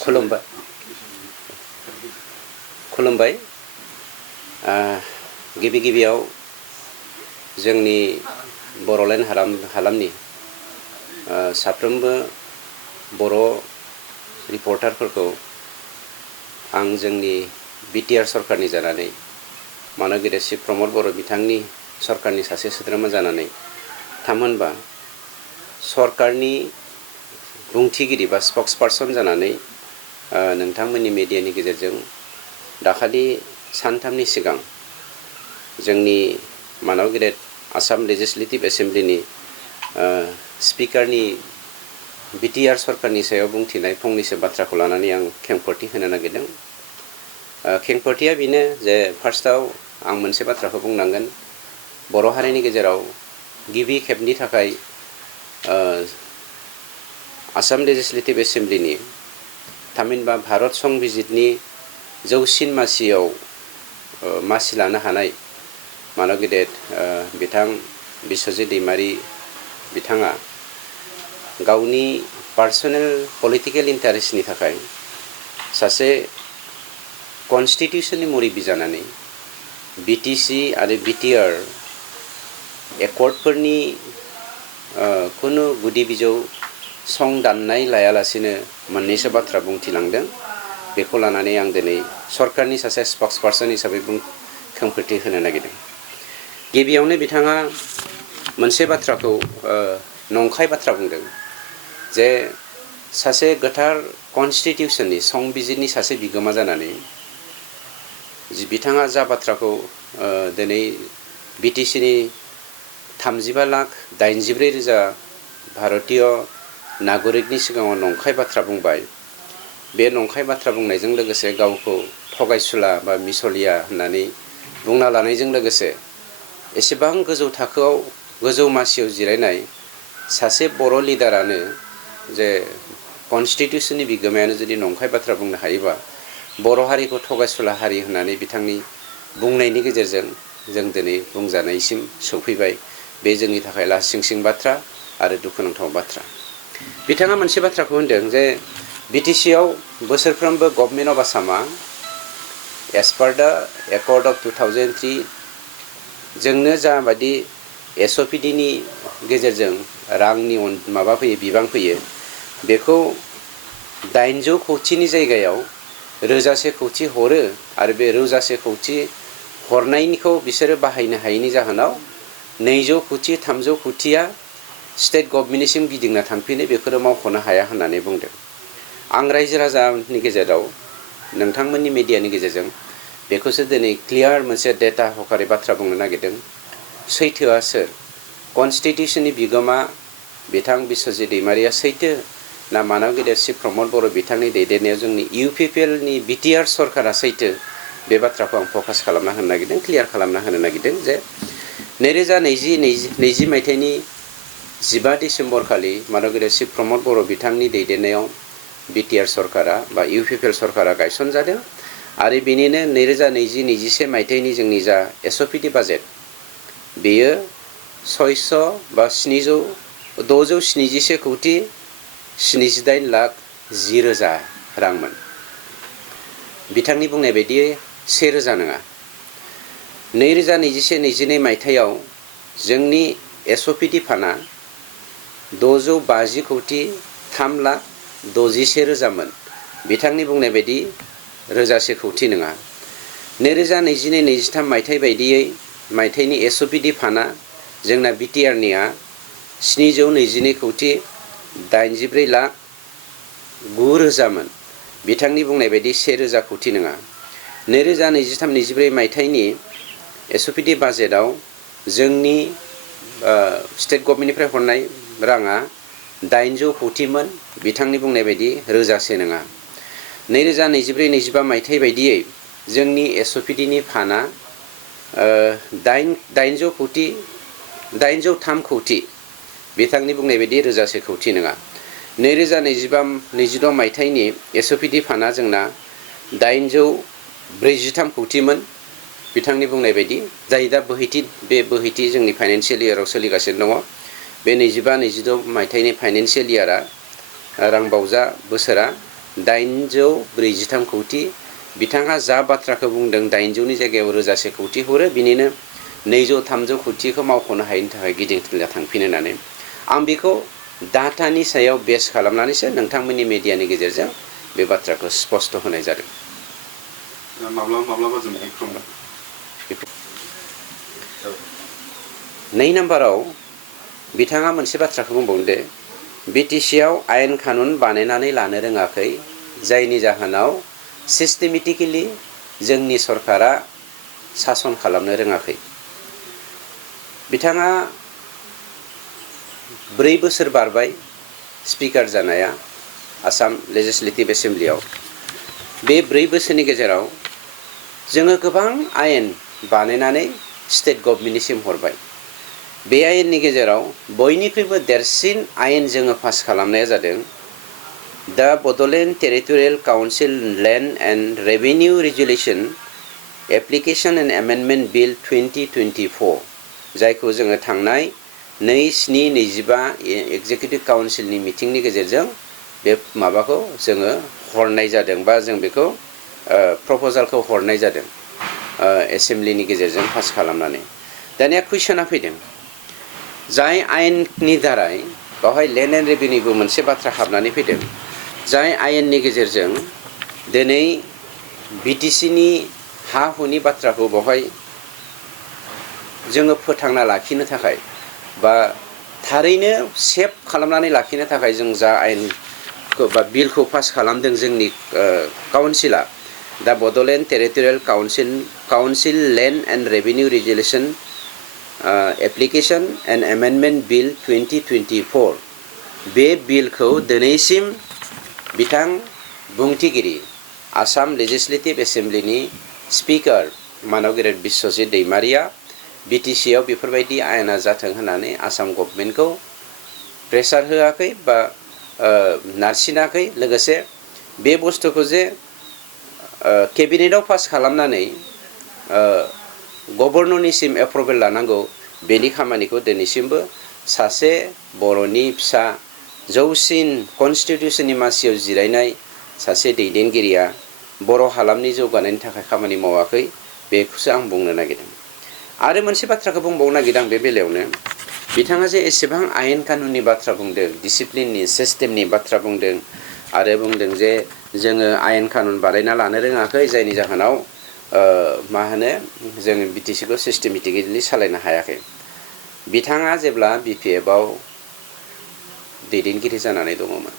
खुलुमबाय गिबियाव जोंनि बर'लेण्ड हालामनि साफ्रोमबो बर' रिपर्टारफोरखौ आं जोंनि बिटिआर सरकारनि जानानै मानगेदेर श्री प्रमद बर' बिथांनि सरकारनि सासे सोद्रोमा जानानै थामहिनबा सरकारनि बुंथिगिरि बा स्पक्सपार्सन जानानै नोंथांमोननि मिडियानि गेजेरजों दाखालि सानथामनि सिगां जोंनि मानगेदेर आसाम लेजिस्लेटिभ एसेम्ब्लिनि स्पिकारनि बिटिआर सरकारनि सायाव बुंथिनाय फंनैसो बाथ्राखौ लानानै आं खेंफोरथि होनो नागिरदों। खेंफोरथिया बेनो जे फार्स्टआव आं मोनसे बाथ्राखौ बुंनांगोन। बर' हारिनि गेजेराव गिबि खेबनि थाखाय आसाम लेजिस्लेटिभ एसेम्ब्लिनि थामहिनबा भारत संबिजितनि जौसिन मासियाव मासि लानो हानाय मानगेदेर बिथां बिस्वजित दैमारी बिथाङा गावनि पार्सनेल पलिटिकेल इन्टारेस्टनि थाखाय सासे कन्स्टिटिउसननि मुरिबि जानानै बिटिसि आरो बिटिआर एकर्डफोरनि खुनु गुदि बिजौ संदाननाय लायालासेनो मोननैसो बाथ्रा बुंथिलांदों। बेखौ लानानै आं दिनै सरकारनि सासे स्पक्सपार्सन हिसाबै खेंफोरथि होनो नागिरदों। गिबियावनो बिथाङा मोनसे बाथ्राखौ नंखाय बाथ्रा बुंदों जे सासे गोथार कन्स्टिटिउसननि संबिजितनि सासे बिगोमा जानानै बिथाङा जा बाथ्राखौ दिनै बिटिसिनि 35,84,000 भारतीय नागरिकनि सिगाङाव नंखाय बाथ्रा बुंबाय। बे नंखाय बाथ्रा बुंनायजों लोगोसे गावखौ थगायसुला बा मिसलिया होननानै बुंना लानायजों लोगोसे एसेबां गोजौ थाखोआव गोजौ मासियाव जिरायनाय सासे बर' लिडारानो जे कन्स्टिटिउसननि बिगोमायानो जुदि नंखाय बाथ्रा बुंनो हायोबा बर' हारिखौ थगायसुला हारि होननानै बिथांनि बुंनायनि गेजेरजों जों दिनै बुंजानायसिम सौफैबाय। बे जोंनि थाखाय लासिंसिं बाथ्रा आरो दुखुनांथाव बाथ्रा। बिथाङा मोनसे बाथ्राखौ होनदों जे बिटिसिआव बोसोरफ्रोमबो गभर्नमेन्ट अफ आसामा एस पार दा एकर्ड अफ 2003 जोंनो जाबायदि एसअपिडिनि गेजेरजों रांनि माबा फैयो बिबां फैयो बेखौ 800 कौटिनि जायगायाव 1000 कौटि हरो आरो बे 1000 कौटि हरनायनिखौ बिसोरो बाहायनो हायैनि जाहोनाव 200 कौटि 300 कौटिया स्टेट गभर्नमेन्टनिसिम गिदिंना थांफिनो बेफोरो मावख'नो हाया होननानै बुंदों। आं रायजो राजानि गेजेराव नोंथांमोननि मिडियानि गेजेरजों बेखौसो दिनै क्लियार मोनसे डेटा हकारै बाथ्रा बुंनो नागिरदों। सैथोआ सोर? कन्स्टिटिउसननि बिगोमा बिथां बिस्वजित दैमारीया सैथो ना मानगेदेर श्री प्रमद बर' बिथांनि दैदेननायाव जोंनि इउपिपिएलनि बिटिआर सरकारा सैथो? बे बाथ्राखौ आं फकास खालामना होनो नागिरदों, क्लियार खालामना होनो नागिरदों जे 2020 मायथाइनि 15 डिसेम्बर खालि मानगेदेर श्री प्रमद बर' बिथांनि दैदेननायाव बिटिआर सरकारा बा इउपिपिएल सरकारा गायसनजादों आरो बेनिनो 2020-21 मायथाइनि जोंनि जा एसअपिडि बाजेट बेयो 677 कौटि 78,10,000 रांमोन। बिथांनि बुंनाय बायदि 1000 नङा। 2021-22 मायथाइयाव जोंनि एसअपिडि फान्डआ 650 कौटि 3,61,000मोन। बिथांनि बुंनाय बायदि 1000 कौटि नङा। 2022-23 मायथाइ बायदियै मायथाइनि एसअपिडि फान्डआ जोंना बिटिआरनिया 722 कौटि 84,09,000मोन। बिथांनि बुंनाय बायदि 1000 कौटि नङा। 2023-24 मायथाइनि एसअपिडि बाजेटआव जोंनि स्टेट गभर्नमेन्टनिफ्राय हरनाय राङा 800 कौटिमोन। बिथांनि बुंनाय बायदि 1000 नङा। 2024-25 मायथाइ बायदियै जोंनि एसअपिडिनि फान्डआ 803 कौटि। बिथांनि बुंनाय बायदि 1000 कौटि नङा। 2025-26 मायथाइनि एसअपिडि फान्डआ जोंना 843 कौटिमोन। बिथांनि बुंनाय बायदि जाय दा बोहैथि जोंनि फाइनेन्सियेल इयाराव सोलिगासिनो दङ। बे 25-26 मायथाइनि फाइनेन्सियेल इयारा रांबावजा बोसोरा 843 कौटि बिथाङा जा बाथ्राखौ बुंदों 800नि जायगायाव 1000 कौटि हरो बिनिनो 200-300 कौटिखौ मावख'नो हायिनि थाखाय गिदिंथिला थांफिनो होननानै आं बेखौ डाटानि सायाव बेस खालामनानैसो नोंथांमोननि मिडियानि गेजेरजों बे बाथ्राखौ स्पष्ट होनाय जादों। माब्लाबा जों गिख्रंनो 2 नाम्बाराव बिथाङा मोनसे बाथ्राखौ बुंबावदों बिटिसिआव आयेन कानुन बानायनानै लानो रोङाखै जायनि जाहोनाव सिस्टेमेटिकेलि जोंनि सरकारा सासन खालामनो रोङाखै। बिथाङा 4 बोसोर बारबाय स्पिकार जानाया आसाम लेजिस्लेटिभ एसेम्ब्लियाव। बे 4 बोसोरनि गेजेराव जोङो गोबां आयेन बानायनानै स्टेट गभर्नमेन्टनिसिम हरबाय। बे आयेननि गेजेराव बयनिख्रुइबो देरसिन आयेन जोङो पास खालामनाया जादों दा Bodoland territorial council land and revenue regulation application and amendment bill 2024 जायखौ जोङो थांनाय 2/7/25 एग्जिकिउटिभ काउन्सिलनि मिटिंनि गेजेरजों बे माबाखौ जोङो हरनाय जादों बा जों बेखौ प्रप'जालखौ हरनाय जादों एसेम्ब्लिनि गेजेरजों पास खालामनानै। दानिया कुइसना फैदों जाय आयेननि दारै बेवहाय लेन्ड एन्ड रेभिनिउबो मोनसे बाथ्रा हाबनानै फैदों जाय आयेननि गेजेरजों दिनै बिटिसिनि हा हुनि बाथ्राखौ बेवहाय जोङो फोथांना लाखिनो थाखाय बा थारैनो सेफ खालामनानै लाखिनो थाखाय जों जा आयेनखौ बा बिलखौ पास खालामदों जोंनि काउन्सिला दा Bodoland territorial council land and revenue regulation application and amendment bill 2024 बे बिलखौ दिनैसिम बिथां बुंथिगिरि आसाम लेजिस्लेटिभ एसेम्ब्लिनि स्पिकार मानव गेदेर बिश्वजित दैमारिया बिटिसिआव बेफोरबायदि आयेना जाथों होननानै आसाम गभर्नमेन्टखौ प्रेसार होआखै बा नारसिनाखै। लोगोसे बे बुस्थुखौ जे केबिनेटआव पास खालामनानै गभर्नरनिसिम एप्रुभेल लानांगौ बेनि खामानिखौ दिनैसिमबो सासे बर'नि फिसा जौसिन कनस्टिटिउसननि मासियाव जिरायनाय सासे दैदेनगिरिया बर' हालामनि जौगानायनि थाखाय खामानि मावाखै बेखौसो आं बुंनो नागिरदों। आरो मोनसे बाथ्राखौ बुंबावनो नागिरदों बे बेलायावनो बिथाङा जे एसेबां आयेन कानुननि बाथ्रा बुंदों डिसिप्लिननि सिस्टेमनि बाथ्रा बुंदों आरो बुंदों जे जोङो आयेन कानुन बानायना लानो रोङाखै जायनि जाहोनाव मा होनो जोङो बिटिसिखौ सिस्टेमेटिकेलि सालायनो हायाखै। बिथाङा जेब्ला बिपिएफआव दैदेनगिरि जानानै दङमोन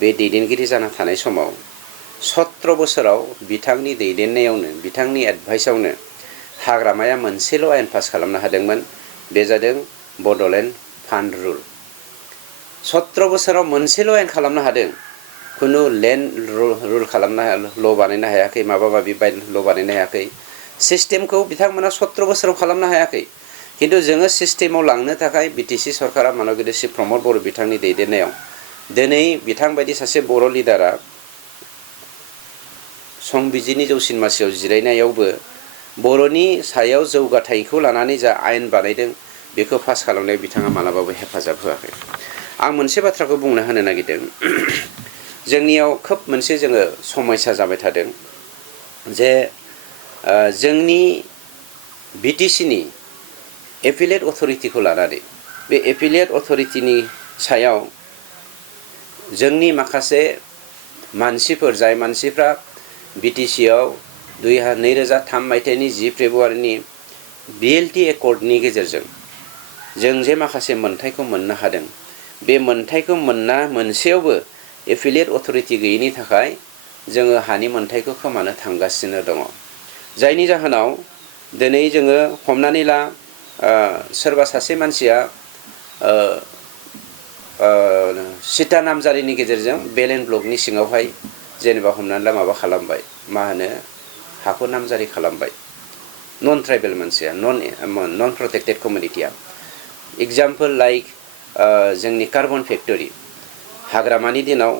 बे दैदेनगिरि जाना थानाय समाव 17 बोसोराव बिथांनि दैदेननायावनो बिथांनि एडभाइसआवनो हाग्रामाया मोनसेल' आयेन पास खालामनो हादोंमोन बे जादों बड'लेण्ड फान्ड रुल। 17 बोसोराव मोनसेल' आयेन खालामनो हादों खुनु लेन्ड रुल खालामनो ल' बानायनो हायाखै माबा माबि ल' बानायनो हायाखै। सिस्टेमखौ बिथांमोना 17 बोसोराव खालामनो हायाखै खिन्थु जोङो सिस्टेमाव लांनो थाखाय बिटिसि सरकारा मानव गेदेर श्री प्रमद बर' बिथांनि दैदेननायाव दिनै बिथांबायदि सासे बर' लिडारा संबिजिरनि जौसिन मासियाव जिरायनायावबो बर'नि सायाव जौगाथायखौ लानानै जा आयेन बानायदों बेखौ पास खालामनायाव बिथाङा मालाबाबो हेफाजाब होआखै। आं मोनसे बाथ्राखौ बुंनो होनो नागिरदों जोंनियाव खोब मोनसे जोङो समस्या जाबाय थादों जे जोंनि बिटिसिनि एपिलेट अथरिटिखौ लानानै बे एपिलेट अथरिटिनि सायाव जोंनि माखासे मानसिफोर जाय मानसिफ्रा बिटिसिआव 2003 मायथाइनि 10 फेब्रुवारिनि बिएलटि एकर्डनि गेजेरजों जों जे माखासे मोनथायखौ मोननो हादों बे मोनथायखौ मोनसेयावबो एफिलिएट अथरिटि गैयैनि थाखाय जोङो हानि मोनथायखौ खोमानो थांगासिनो दङ। जायनि जाहोनाव दिनै जोङो हमनानै ला सोरबा सासे मानसिया सिटा नामजारिनि गेजेरजों बेलेन ब्लकनि सिङावहाय जेनेबा हमनानै ला माबा खालामबाय मा होनो हाखौ नामजारि खालामबाय नन ट्राइबेल मानसिया नन प्रटेक्टेड कमिउनिटिया एग्जाम्पल लाइक जोंनि कार्बन फेक्टरि हाग्रामानि दिनाव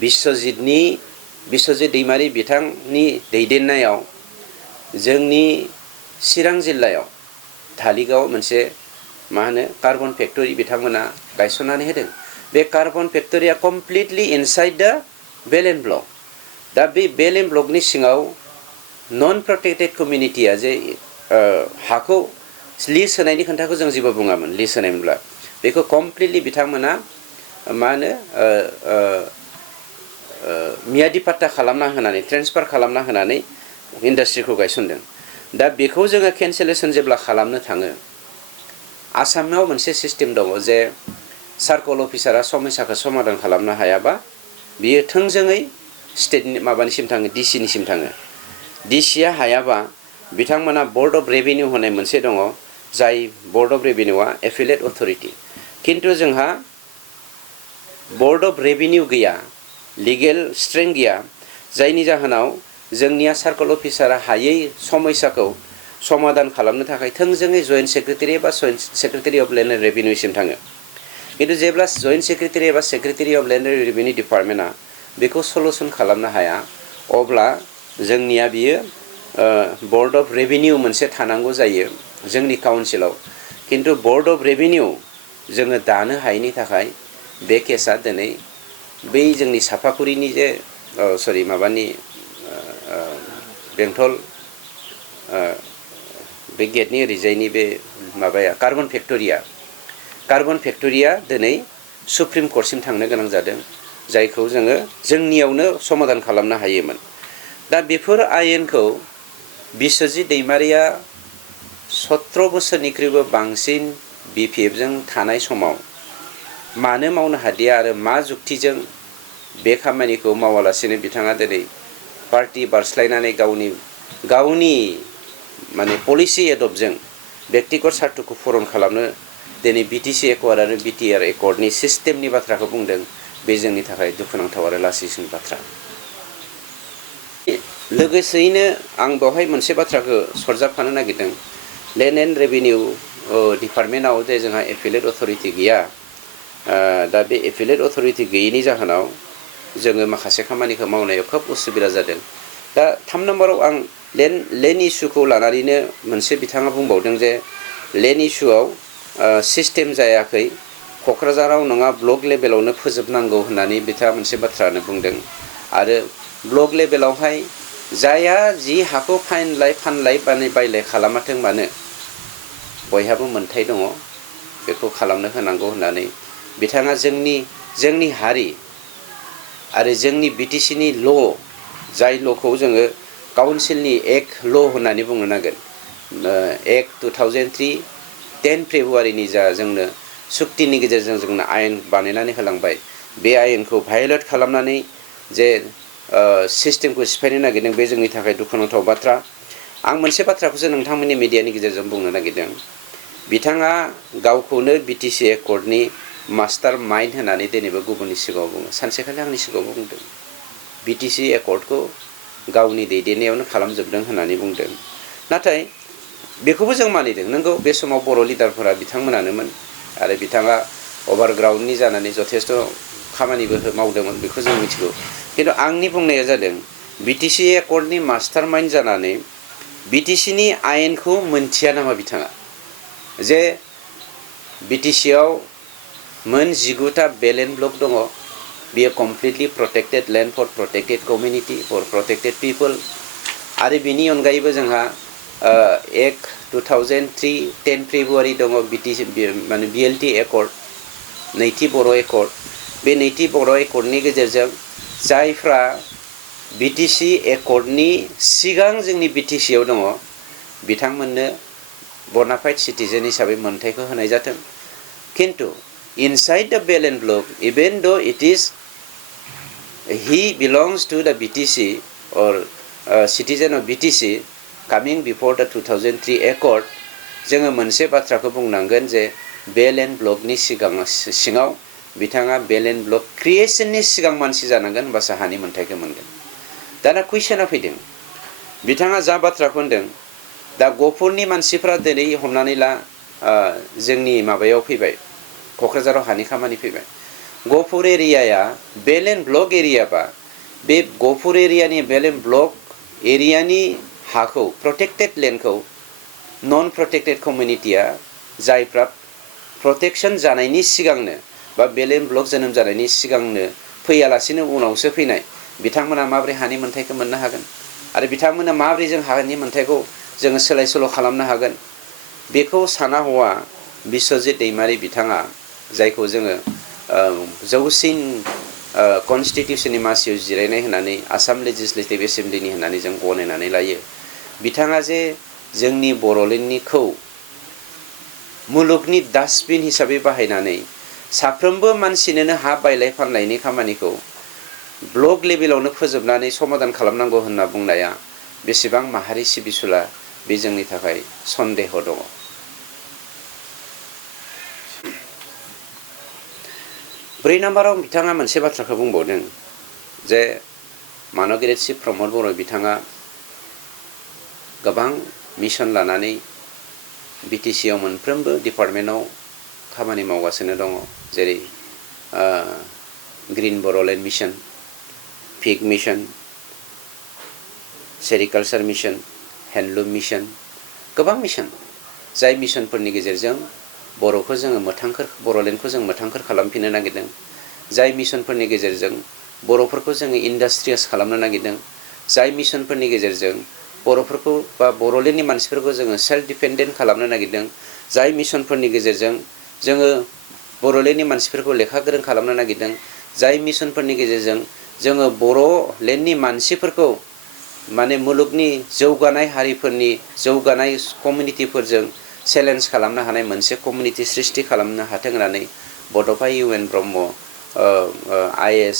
बिश्वजित दैमारि बिथांनि दैदेननायाव जोंनि चिरां जिल्लायाव धालिगाव मोनसे मा होनो कार्बन फेक्टरि बिथांमोना गायसननानै होदों। बे कार्बन फेक्टरिया कमप्लिटलि इनसाइड दा बेलेन ब्लक दा बे बेलेन ब्लकनि सिङाव नन प्रटेक्टेड कमिउनिटिया जे हाखौ लिज होनायनि खोथाखौ जों जेबो बुङामोन लिज होनायमोनब्ला बेखौ कमप्लिटलि बिथांमोना मा होनो मियादि पाट्टा खालामना होनानै ट्रेन्सफार खालामना होनानै इन्डास्ट्रिखौ गायसनदों दा बेखौ जोङो केन्सेलेसन जेब्ला खालामनो थाङो आसामाव मोनसे सिस्टेम दङ जे सार्कल अफिसारा समस्याखौ समाधान खालामनो हायाबा बियो थोंजोङै स्टेटनि माबानिसिम थाङो डिसिनिसिम थाङो डिसिया हायाबा बिथांमोना बर्ड अफ रेभिनिउ होनाय मोनसे दङ जाय बर्ड अफ रेभिनिउआ एफिलेट अथरिटि खिन्थु जोंहा बर्ड अफ रेभिनिउ गैया लिगेल स्ट्रेंथ गैया जायनि जाहोनाव जोंनिया सार्कल अफिसारा हायै समस्याखौ समाधान खालामनो थाखाय थोंजोङै जइन्ट सेक्रेटारि एबा सेक्रेटारि अफ लेन्ड एन्ड रेभिनिउसिम थाङो खिन्थु जेब्ला जइन्ट सेक्रेटारि एबा secretary of land and revenue डिपार्टमेन्टआ बेखौ सल्युसन खालामनो हाया अब्ला जोंनिया बियो बर्ड अफ रेभिनिउ मोनसे थानांगौ जायो जोंनि काउन्सिलाव खिन्थु बर्ड अफ रेभिनिउ जोङो दानो हायैनि थाखाय बे केसा दिनै बै जोंनि सापागुरिनि जे सरि माबानि बेंटल बे गेटनि ओरैजायनि बे माबाया कार्बन फेक्टरिया दिनै सुप्रिम कर्टसिम थांनो गोनां जादों जायखौ जोङो जोंनियावनो समाधान खालामनो हायोमोन दा बेफोर आयेनखौ बिस्वजित दैमारिया 17 बोसोरनिख्रुइबो बांसिन बिपिएफजों थानाय समाव मानो मावनो हादिया आरो मा जुक्तिजों बे खामानिखौ मावालासिनो बिथाङा दिनै पार्टी बारस्लायनानै गावनि माने पलिसि एडप्टजों व्यक्तिगत सार्थखौ पूरन खालामनो दिनै बिटिसि एकर्ड आरो बिटिआर एकर्डनि सिस्टेमनि बाथ्राखौ बुंदों बे जोंनि थाखाय दुखुनांथाव आरो लासिंसिन बाथ्रा लोगोसेयैनो आं बेवहाय मोनसे बाथ्राखौ सरजाबफानो नागिरदों लेन्ड एन्ड रेभिनिउ डिपार्टमेन्टआव जे जोंहा एफिलेट अथरिटि गैया दा बे एफिलेट अथरिटि गैयैनि जाहोनाव जोङो माखासे खामानिखौ मावनायाव खोब उसुबिदा जादों दा 3 नम्बराव आं लेन्ड इस्युखौ लानानैनो मोनसे बिथाङा बुंबावदों जे लेन्ड इस्युआव सिस्टेम जायाखै क'क्राझाराव नङा ब्लक लेभेलावनो फोजोबनांगौ होननानै बिथाङा मोनसे बाथ्रानो बुंदों आरो ब्लक लेभेलावहाय जाया जि हाखौ फानलाय बायलाय खालामाथों मानो बयहाबो मोन्थाय दङ बेखौ खालामनो होनांगौ होननानै बिथाङा जोंनि हारि आरो जोंनि बिटिसिनि ल' जाय ल'खौ जोङो काउन्सिलनि एक्ट ल' होननानै बुंनो नांगोन एक्ट 2003 10 फेब्रुवारिनि जा जोंनो सुक्तिनि गेजेरजों जोंनो आयेन बानायनानै होलांबाय बे आयेनखौ भायलेट खालामनानै जे सिस्टेमखौ सिफायनो नागिरदों बे जोंनि थाखाय दुखुनांथाव बाथ्रा आं मोनसे बाथ्राखौसो नोंथांमोननि मिडियानि गेजेरजों बुंनो नागिरदों बिथाङा गावखौनो बिटिसि एकर्डनि मास्टार माइन्ड होननानै दिनैबो गुबुननि सिगाङाव बुङो सानसेखालि आंनि सिगाङावबो बुंदों बिटिसि एकर्डखौ गावनि दैदेननायावनो खालामजोबदों होननानै बुंदों नाथाय बेखौबो जों मानिदों नंगौ बे समाव बर' लिडारफोरा बिथांमोनानोमोन आरो बिथाङा अभारग्राउन्डनि जानानै जथेस्थ' खामानिबो मावदोंमोन बेखौ जों मिथिगौ खिन्थु आंनि बुंनाया जादों बिटिसि एकर्डनि मास्टार माइन्ड जानानै बिटिसिनि आयेनखौ मोनथिया नामा बिथाङा जे बिटिसिआव मोन 19टा बेलेन्ड ब्लक दङ बेयो completely protected land for protected community for protected people आरो बिनि अनगायैबो जोंहा एक्ट 2003 10 फेब्रुवारि दङ बिटिसि माने बिएलटि एकर्ड नैथि बर' एकर्ड बे नैथि बर' एकर्डनि गेजेरजों जायफ्रा बिटिसि एकर्डनि सिगां जोंनि बिटिसिआव दङ बिथांमोननो बनाफाइड सिटिजेन हिसाबै मोनथायखौ होनाय जाथों किन्तु inside the Belen block even though it is he belongs to the BTC or citizen of BTC coming before the 2003 accord जोङो मोनसे बाथ्राखौ बुंनांगोन जे बेलेन ब्लकनि सिङाव बिथाङा बेलेन ब्लक क्रिएशननि सिगां मानसि जानांगोन होनबासो हानि मोनथायखौ मोनगोन दाना कुइसना फैदों बिथाङा जा बाथ्राखौ होनदों दा गफुरनि मानसिफ्रा दिनै हमनानै ला जोंनि माबायाव फैबाय क'क्राझाराव हानि खामानि फैबाय गफुर एरियाया बेलेन ब्लक एरियाबा बे गफुर एरियानि बेलेन ब्लक एरियानि हाखौ प्रोटेक्टेड लेन्डखौ नन प्रोटेक्टेड कम्युनिटिया जायफ्रा प्रोटेक्शन जानायनि सिगांनो बा बेलेन ब्लक जोनोम जानायनि सिगांनो फैयालासिनो उनावसो फैनाय बिथांमोना माबोरै हानि मोन्थाइखौ मोननो हागोन आरो बिथांमोना माबोरै जों हानि मोन्थाइखौ जोङो सोलाय सोल' खालामनो हागोन बेखौ साना हौवा बिस्वजित दैमारि बिथाङा जायखौ जोङो जौसिन कनस्टिटिउसननि मासियाव जिरायनाय होननानै आसाम लेजिस्लेटिभ एसेम्ब्लिनि होननानै जों गनायनानै लायो बिथाङा जे जोंनि बर'लेण्डनिखौ मुलुगनि डास्टबिन हिसाबै बाहायनानै साफ्रोमबो मानसिनोनो हा बायलाय फानलायनि खामानिखौ ब्लक लेभेलावनो फोजोबनानै समाधान खालामनांगौ होनना बुंनाया बेसेबां माहारि सिबिसुला बे जोंनि थाखाय सन्देह दङ। ब्रै नाम्बाराव बिथाङा मोनसे बाथ्राखौ बुंबावदों जे मानगिरित सि प्रमद बर' बिथाङा गोबां मिशन लानानै बिटिसिआव मोनफ्रोमबो डिपार्टमेन्टआव खामानि मावगासिनो दङ जेरै green Bodoland mission pig mission sericulture mission handloom mission गोबां मिशन जाय मिशनफोरनि गेजेरजों बर'खौ जोङो बर'लेण्डखौ जों मोथांखोर खालामफिननो नागिरदों जाय मिशनफोरनि गेजेरजों बर'फोरखौ जोङो इन्डास्ट्रियास खालामनो नागिरदों जाय मिशनफोरनि गेजेरजों बर'फोरखौ बा बर'लेण्डनि मानसिफोरखौ जोङो सेल्फ डिपेन्डेन्ट खालामनो नागिरदों जाय मिशनफोरनि गेजेरजों जोङो बर'लेण्डनि मानसिफोरखौ लेखा गोरों खालामनो नागिरदों जाय मिशनफोरनि गेजेरजों जोङो बर'लेण्डनि मानसिफोरखौ माने मुलुगनि जौगानाय हारिफोरनि जौगानाय कमिउनिटिफोरजों चेलेन्ज खालामनो हानाय मोनसे कमिउनिटि सृष्टि खालामनो हाथों होननानै Bodofa U N. Brahma IAS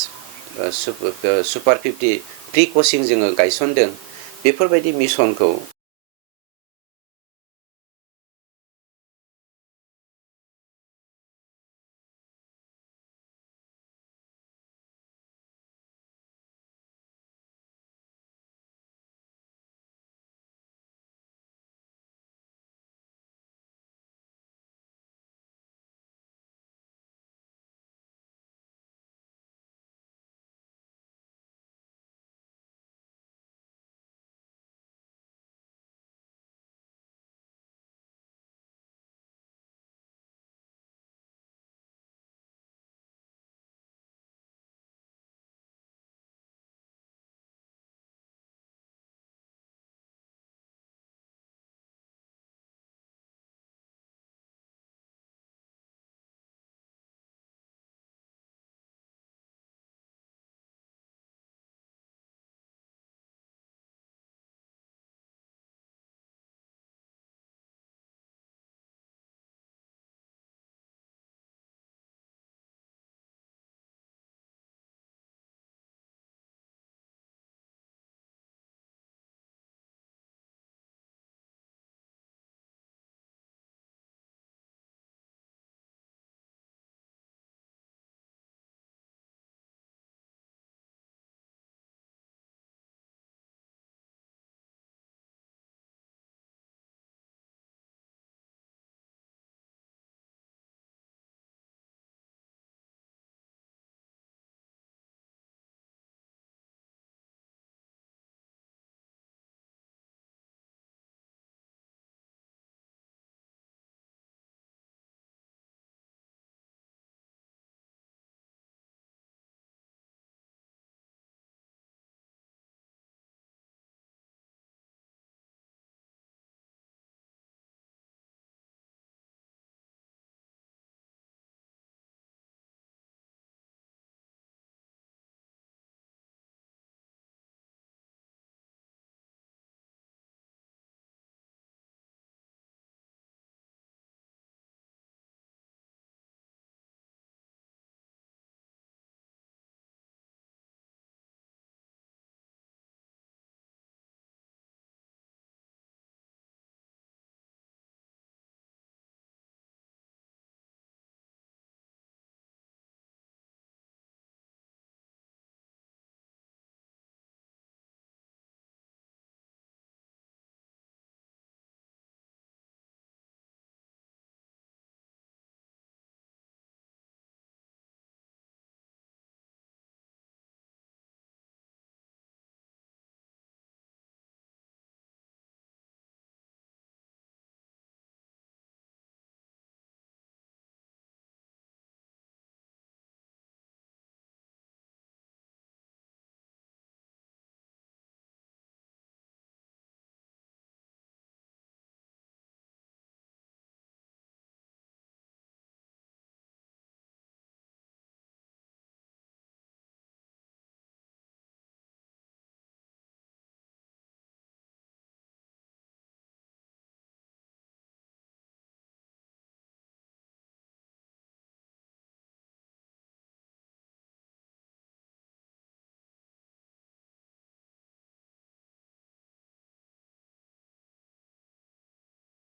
super 50 free coaching जोङो गायसनदों बेफोरबायदि मिशनखौ